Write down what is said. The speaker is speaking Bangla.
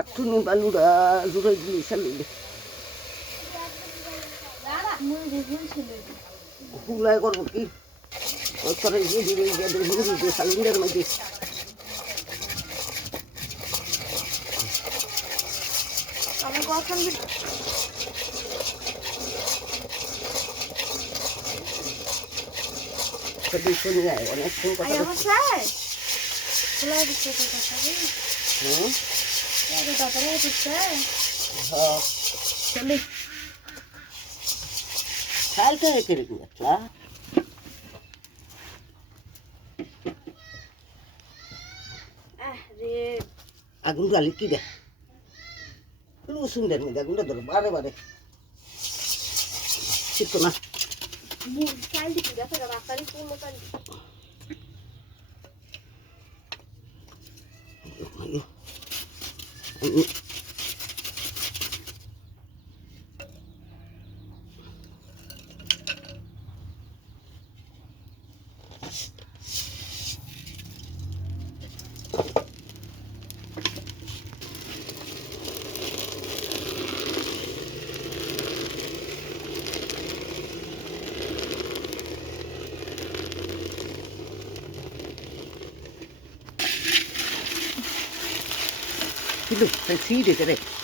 একটু বালুরা জুড়ে দিলে চালিয়ে হুলাই করবো কি করে সালিন্ডার মধ্যে অনেকক্ষণ কথা Salta de película, agun gali kide. Lu sundar ni agun dah bare bare. Sikko na. Mu kali kide apa dah kali pun kali. Ayo. Look, I see it.